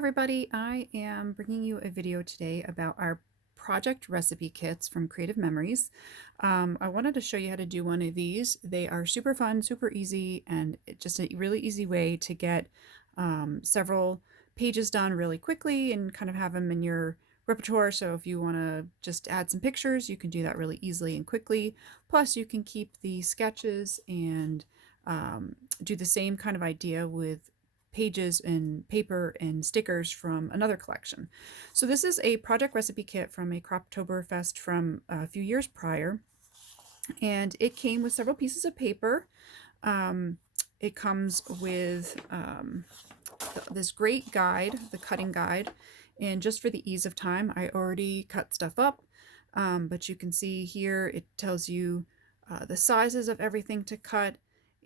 everybody, I am bringing you a video today about our project recipe kits from Creative Memories. I wanted to show you how to do one of these. They are super fun, super easy, and just a really easy way to get several pages done really quickly and kind of have them in your repertoire. So if you want to just add some pictures, you can do that really easily and quickly. Plus, you can keep the sketches and do the same kind of idea with pages and paper and stickers from another collection. So this is a project recipe kit from a Croptoberfest from a few years prior, and it came with several pieces of paper. It comes with this great guide, the cutting guide, and just for the ease of time, I already cut stuff up, but you can see here it tells you the sizes of everything to cut.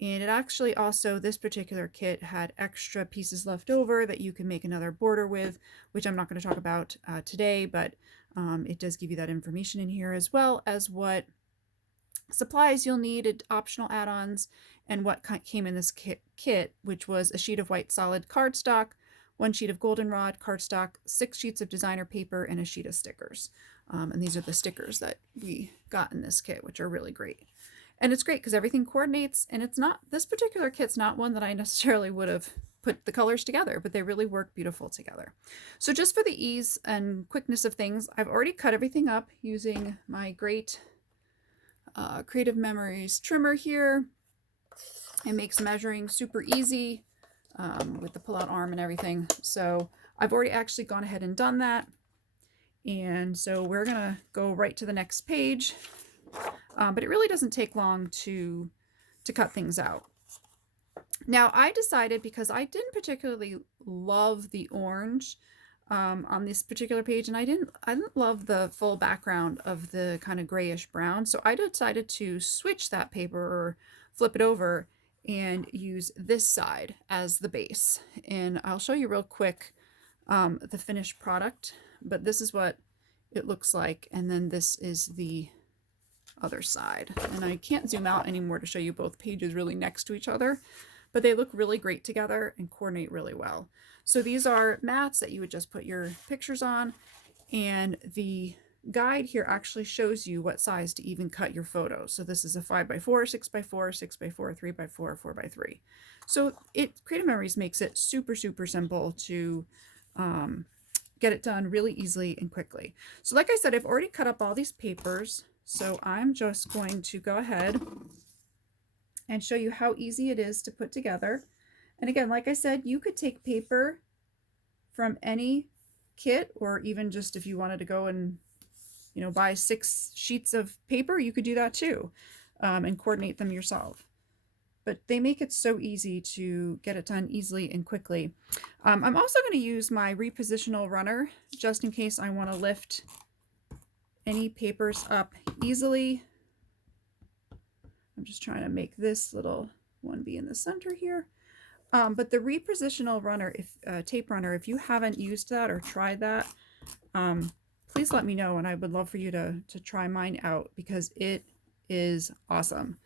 And it actually also, this particular kit had extra pieces left over that you can make another border with, which I'm not going to talk about today, but it does give you that information in here, as well as what supplies you'll need, optional add-ons, and what came in this kit, which was a sheet of white solid cardstock, one sheet of goldenrod cardstock, 6 sheets of designer paper, and a sheet of stickers. And these are the stickers that we got in this kit, which are really great. And it's great because everything coordinates, and it's not, this particular kit's not one that I necessarily would have put the colors together, but they really work beautiful together. So just for the ease and quickness of things, I've already cut everything up using my great Creative Memories trimmer here. It makes measuring super easy with the pull-out arm and everything. So I've already actually gone ahead and done that. And so we're gonna go right to the next page. But it really doesn't take long to cut things out. Now I decided, because I didn't particularly love the orange on this particular page, and I didn't love the full background of the kind of grayish brown, so I decided to switch that paper or flip it over and use this side as the base. And I'll show you real quick the finished product, but this is what it looks like, and then this is the other side. And I can't zoom out anymore to show you both pages really next to each other, but they look really great together and coordinate really well. So these are mats that you would just put your pictures on, and the guide here actually shows you what size to even cut your photos. So this is a 5x4, 6x4, 6x4, 3x4, 4x3. So Creative Memories makes it super, super simple to get it done really easily and quickly. So like I said, I've already cut up all these papers. So I'm just going to go ahead and show you how easy it is to put together. And again, like I said, you could take paper from any kit, or even just if you wanted to go and, buy 6 sheets of paper, you could do that too, and coordinate them yourself. But they make it so easy to get it done easily and quickly. I'm also going to use my repositional runner just in case I want to lift any papers up easily. I'm just trying to make this little one be in the center here. But the repositional runner, tape runner, if you haven't used that or tried that, please let me know, and I would love for you to try mine out, because it is awesome.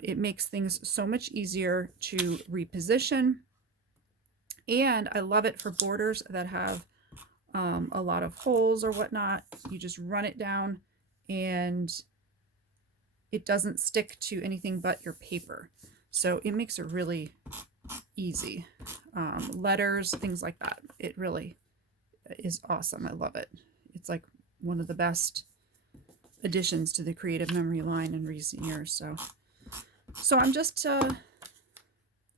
It makes things so much easier to reposition, and I love it for borders that have a lot of holes or whatnot. You just run it down and it doesn't stick to anything but your paper. So it makes it really easy. Letters, things like that. It really is awesome. I love it. It's like one of the best additions to the Creative Memory line in recent years. So I'm just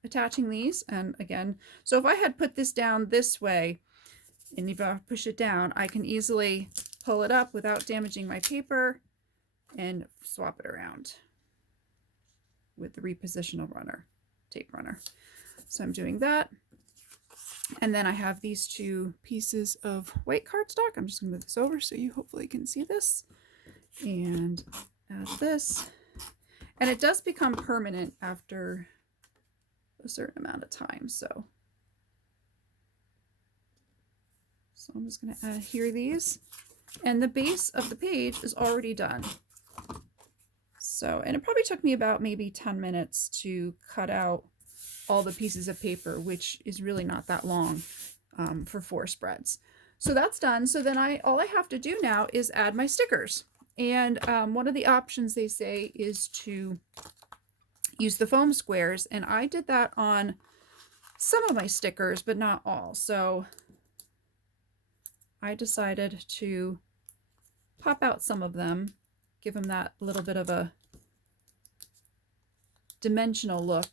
attaching these, and again, so if I had put this down this way, and if I push it down, I can easily pull it up without damaging my paper and swap it around with the repositional runner, tape runner. So I'm doing that. And then I have these 2 pieces of white cardstock. I'm just going to move this over so you hopefully can see this. And add this. And it does become permanent after a certain amount of time. So I'm just going to adhere these, and the base of the page is already done. So, and it probably took me about maybe 10 minutes to cut out all the pieces of paper, which is really not that long. for 4 spreads. So that's done. So then all I have to do now is add my stickers. And one of the options they say is to use the foam squares. And I did that on some of my stickers, but not all. So I decided to pop out some of them, give them that little bit of a dimensional look.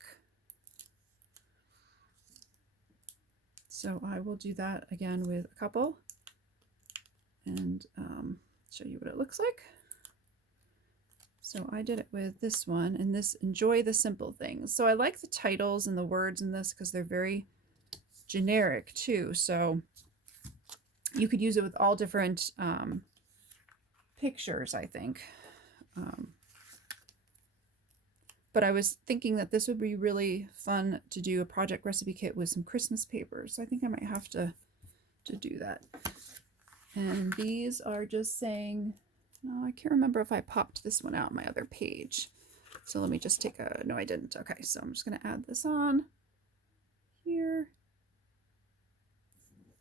So I will do that again with a couple and show you what it looks like. So I did it with this one and this Enjoy the Simple Things. So I like the titles and the words in this because they're very generic too. So you could use it with all different pictures, I think. But I was thinking that this would be really fun to do a project recipe kit with some Christmas papers. So I think I might have to do that. And these are just saying, oh, I can't remember if I popped this one out on my other page. So let me just take a, no, I didn't. Okay, so I'm just going to add this on here.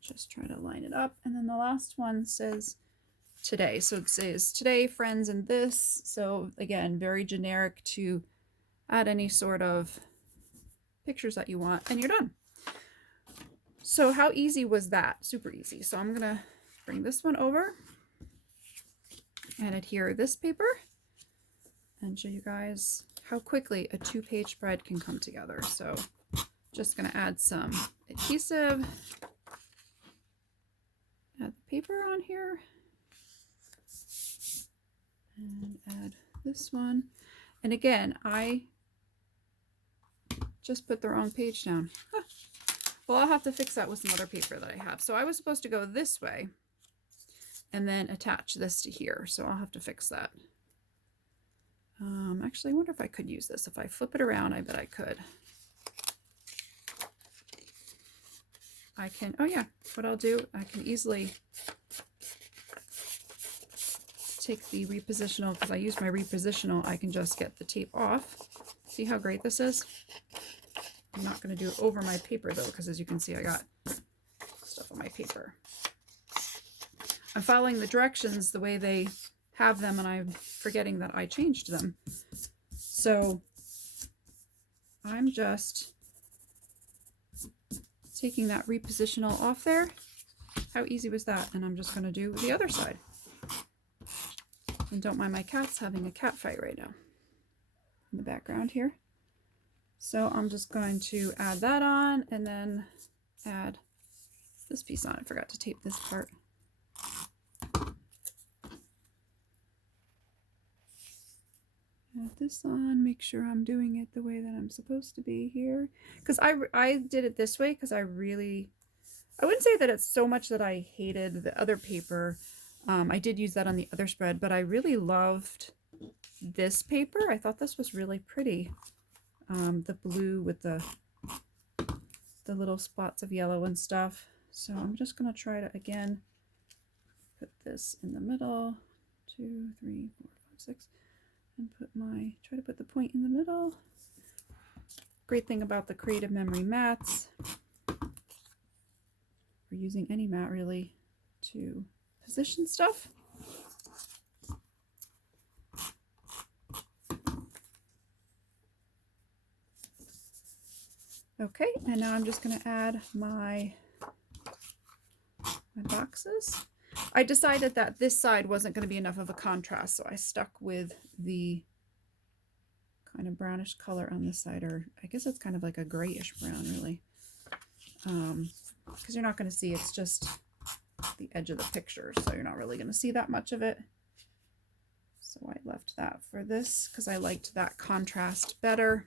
Just try to line it up. And then the last one says today. So it says today, friends, and this. So again, very generic to add any sort of pictures that you want, and you're done. So how easy was that? Super easy. So I'm gonna bring this one over and adhere this paper and show you guys how quickly a 2-page spread can come together. So just gonna add some adhesive, add the paper on here, and add this one. And again, I just put the wrong page down. Huh. Well, I'll have to fix that with some other paper that I have. So I was supposed to go this way and then attach this to here. So I'll have to fix that. Actually, I wonder if I could use this. If I flip it around, I bet I could. I can, oh yeah, what I'll do, I can easily take the repositional, because I use my repositional, I can just get the tape off. See how great this is? I'm not going to do it over my paper though, because as you can see, I got stuff on my paper. I'm following the directions the way they have them, and I'm forgetting that I changed them. So I'm just taking that repositional off there. How easy was that? And I'm just going to do the other side. And don't mind my cats having a cat fight right now in the background here. So I'm just going to add that on and then add this piece on. I forgot to tape this part. Add this on, make sure I'm doing it the way that I'm supposed to be here. Because I did it this way because I wouldn't say that it's so much that I hated the other paper. I did use that on the other spread, but I really loved this paper. I thought this was really pretty. The blue with the little spots of yellow and stuff. So I'm just going to try to, again, put this in the middle. 2, 3, 4, 5, 6. And try to put the point in the middle. Great thing about the Creative Memory mats, or using any mat really, to position stuff. Okay, and now I'm just going to add my boxes. I decided that this side wasn't going to be enough of a contrast, so I stuck with the kind of brownish color on this side, or I guess it's kind of like a grayish brown really, because you're not going to see, it's just the edge of the picture, so you're not really going to see that much of it. So I left that for this because I liked that contrast better.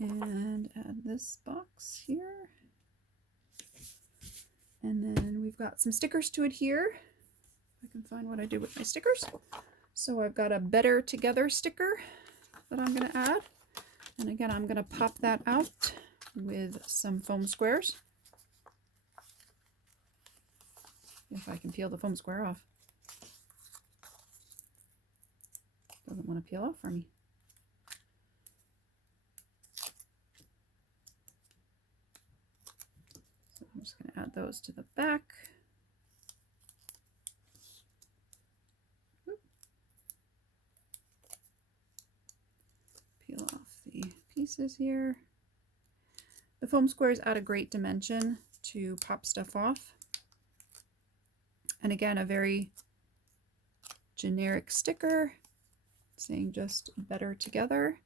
And add this box here. And then we've got some stickers to adhere. I can find what I do with my stickers. So I've got a Better Together sticker that I'm going to add. And again, I'm going to pop that out with some foam squares. If I can peel the foam square off. Doesn't want to peel off for me. those to the back. Peel off the pieces here. The foam squares add a great dimension to pop stuff off. And again, a very generic sticker saying just better together.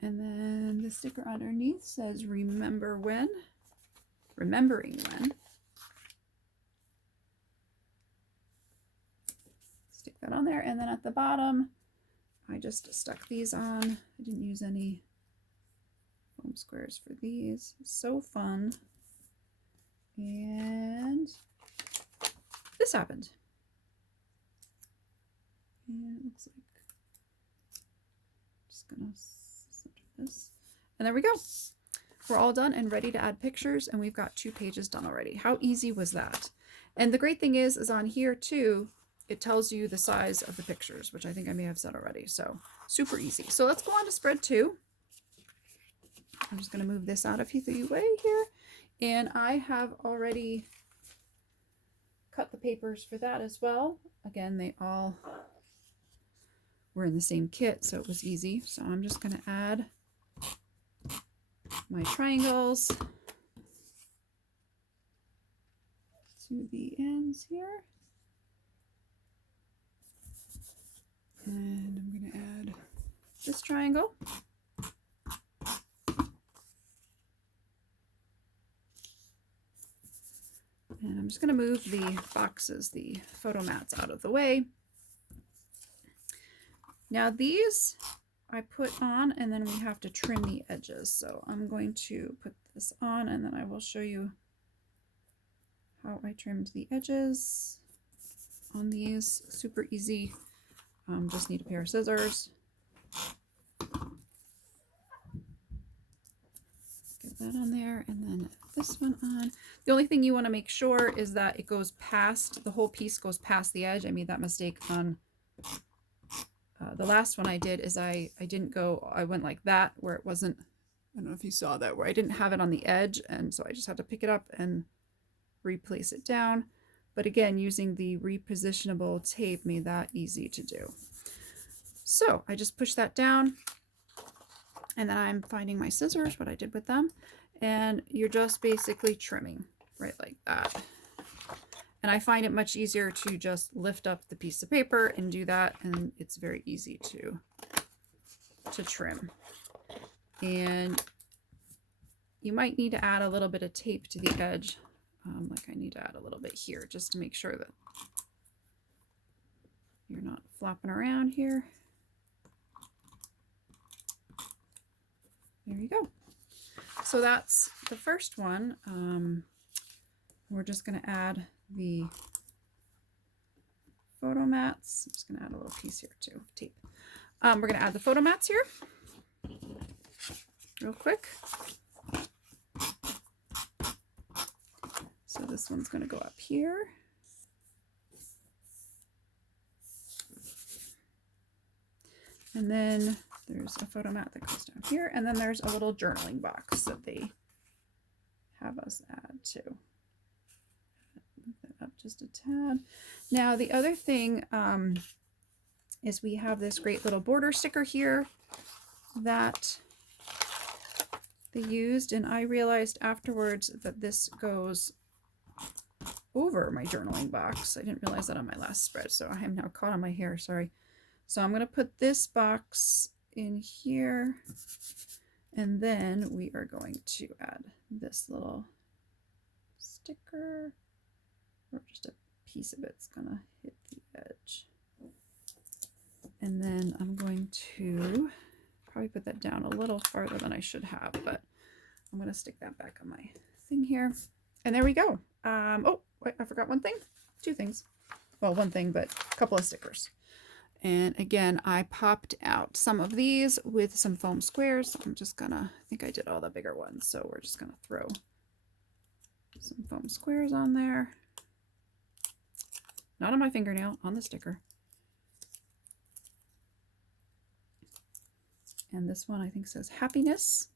And then the sticker underneath says remember when, remembering when. Stick that on there. And then at the bottom, I just stuck these on. I didn't use any foam squares for these. So fun. And this happened. And it looks like, just gonna center this. And there we go. We're all done and ready to add pictures, and we've got 2 pages done already. How easy was that? And the great thing is on here too, it tells you the size of the pictures, which I think I may have said already. So super easy. So let's go on to spread 2. I'm just going to move this out of the way here. And I have already cut the papers for that as well. Again, they all were in the same kit, so it was easy. So I'm just going to add my triangles to the ends here. And I'm going to add this triangle. And I'm just going to move the boxes, the photo mats out of the way. Now these I put on, and then we have to trim the edges. So I'm going to put this on, and then I will show you how I trimmed the edges on these. Super easy. Just need a pair of scissors. Get that on there, and then this one on. The only thing you want to make sure is that it goes past, the whole piece goes past the edge. I made that mistake on the last one I did, is I didn't go, I went like that where it wasn't, I don't know if you saw that, where I didn't have it on the edge, and so I just had to pick it up and replace it down. But again, using the repositionable tape made that easy to do. So I just push that down, and then I'm finding my scissors, what I did with them, and you're just basically trimming right like that. And I find it much easier to just lift up the piece of paper and do that, and it's very easy to trim. And you might need to add a little bit of tape to the edge, like I need to add a little bit here just to make sure that you're not flopping around here. There you go. So that's the first one. We're just going to add the photo mats. I'm just going to add a little piece here too, tape. We're going to add the photo mats here real quick. So this one's going to go up here. And then there's a photo mat that goes down here. And then there's a little journaling box that they have us add too. Move that up just a tad. Now the other thing is we have this great little border sticker here that they used, and I realized afterwards that this goes over my journaling box. I didn't realize that on my last spread, so I am now caught on my hair, sorry. So I'm going to put this box in here, and then we are going to add this little sticker, or just a piece of it's going to hit the edge. And then I'm going to probably put that down a little farther than I should have, but I'm going to stick that back on my thing here. And there we go. Oh, wait, I forgot one thing. 2 things. Well, one thing, but a couple of stickers. And again, I popped out some of these with some foam squares. I'm just gonna, I think I did all the bigger ones, so we're just gonna throw some foam squares on there. Not on my fingernail, on the sticker. And this one I think says happiness.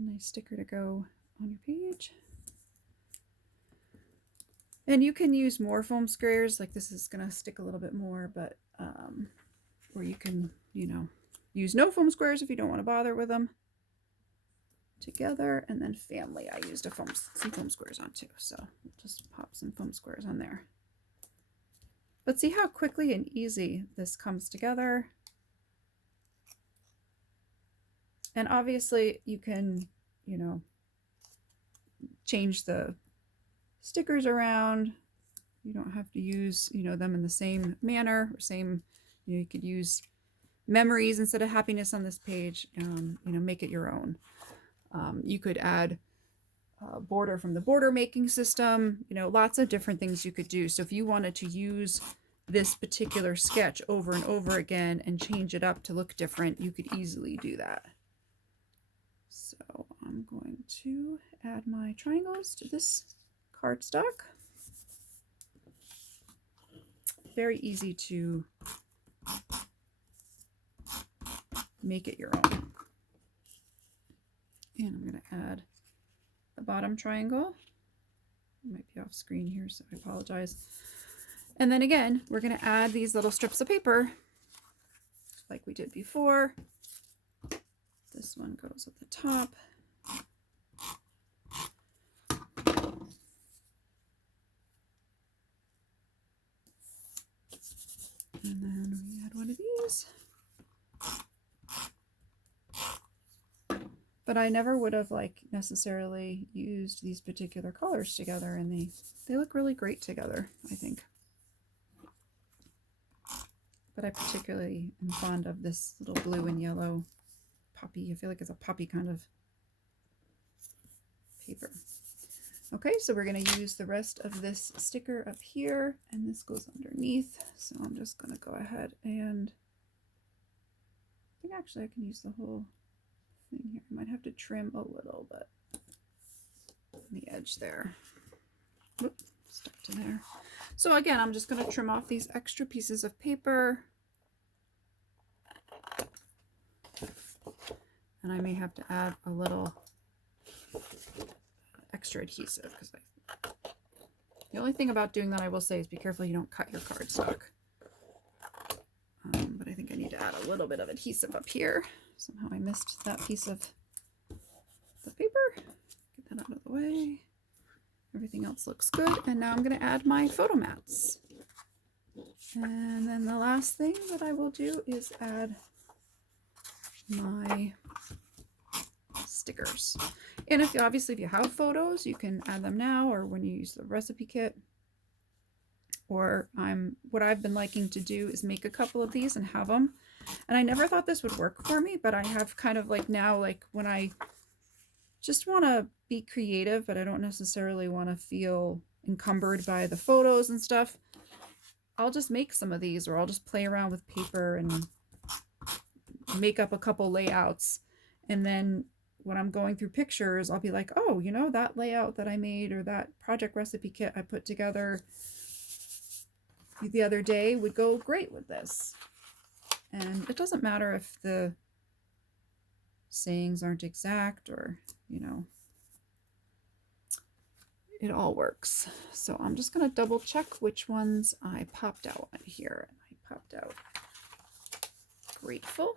A nice sticker to go on your page. And you can use more foam squares, like this is going to stick a little bit more, but or you can, you know, use no foam squares if you don't want to bother with them. Together, and then family I used some foam squares on too, so we'll just pop some foam squares on there. But see how quickly and easy this comes together. And obviously you can, you know, change the stickers around. You don't have to use, you know, them in the same manner or same, you know, you could use memories instead of happiness on this page. You know, make it your own. You could add a border from the border making system, you know, lots of different things you could do. So if you wanted to use this particular sketch over and over again and change it up to look different, you could easily do that. So I'm going to add my triangles to this cardstock. Very easy to make it your own. And I'm going to add the bottom triangle. It might be off screen here, so I apologize. And then again, we're going to add these little strips of paper like we did before. This one goes at the top. And then we add one of these. But I never would have like necessarily used these particular colors together, and they look really great together, I think. But I particularly am fond of this little blue and yellow poppy. I feel like it's a poppy kind of paper. Okay, so we're going to use the rest of this sticker up here, and this goes underneath. So I'm just going to go ahead and I think actually I can use the whole thing here. I might have to trim a little, but on the edge there. Whoop, stuck to there. So again, I'm just going to trim off these extra pieces of paper. And I may have to add a little extra adhesive, because the only thing about doing that I will say is be careful you don't cut your cardstock. But I think I need to add a little bit of adhesive up here. Somehow I missed that piece of the paper. Get that out of the way. Everything else looks good. And now I'm going to add my photo mats. And then the last thing that I will do is add my stickers. And if obviously if you have photos, you can add them now or when you use the recipe kit. Or what I've been liking to do is make a couple of these and have them. And I never thought this would work for me, but I have kind of like now, like when I just want to be creative, but I don't necessarily want to feel encumbered by the photos and stuff, I'll just make some of these, or I'll just play around with paper and make up a couple layouts. And then when I'm going through pictures, I'll be like, oh, you know, that layout that I made or that project recipe kit I put together the other day would go great with this. And it doesn't matter if the sayings aren't exact, or, you know, it all works. So I'm just going to double check which ones I popped out on here. I popped out grateful.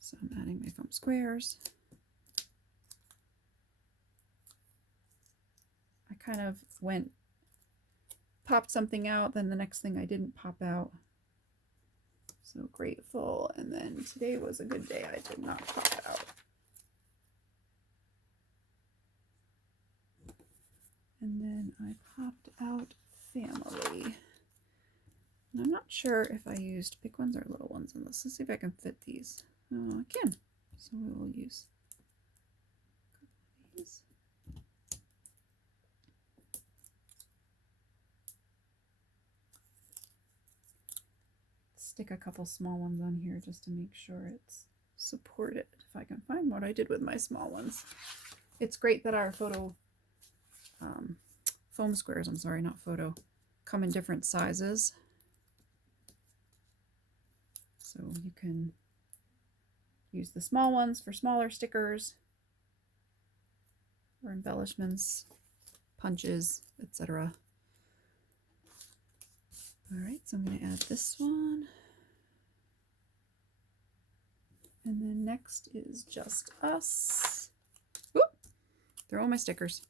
So I'm adding my foam squares. I kind of popped something out, then the next thing I didn't pop out. So grateful, and then today was a good day. I did not pop out. And then I popped out family. And I'm not sure if I used big ones or little ones in this. Let's see if I can fit these. Oh, I can. So we will use a couple of these. Stick a couple small ones on here just to make sure it's supported, if I can find what I did with my small ones. It's great that our foam squares, I'm sorry, not photo, come in different sizes. So you can use the small ones for smaller stickers or embellishments, punches, etc. All right, so I'm going to add this one. And then next is Just Us. Whoop! They're all my stickers.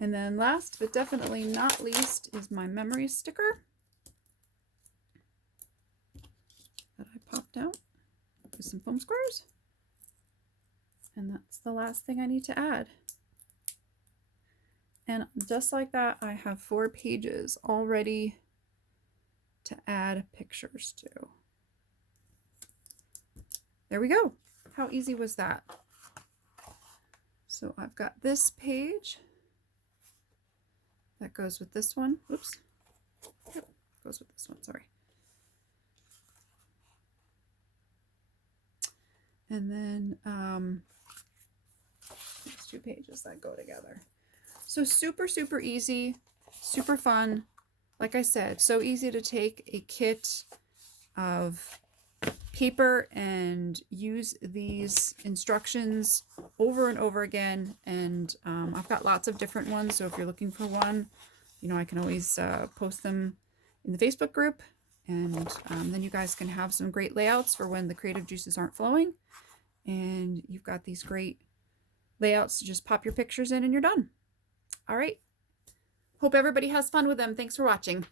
And then last but definitely not least is my memory sticker that I popped out with some foam squares. And that's the last thing I need to add. And just like that, I have 4 pages all ready to add pictures to. There we go. How easy was that? So I've got this page that goes with this one. Oops. Yep, goes with this one, sorry. And then there's 2 pages that go together. So super, super easy, super fun. Like I said, so easy to take a kit of paper and use these instructions over and over again. And I've got lots of different ones. So if you're looking for one, you know, I can always post them in the Facebook group. And then you guys can have some great layouts for when the creative juices aren't flowing. And you've got these great layouts to just pop your pictures in and you're done. All right. Hope everybody has fun with them. Thanks for watching.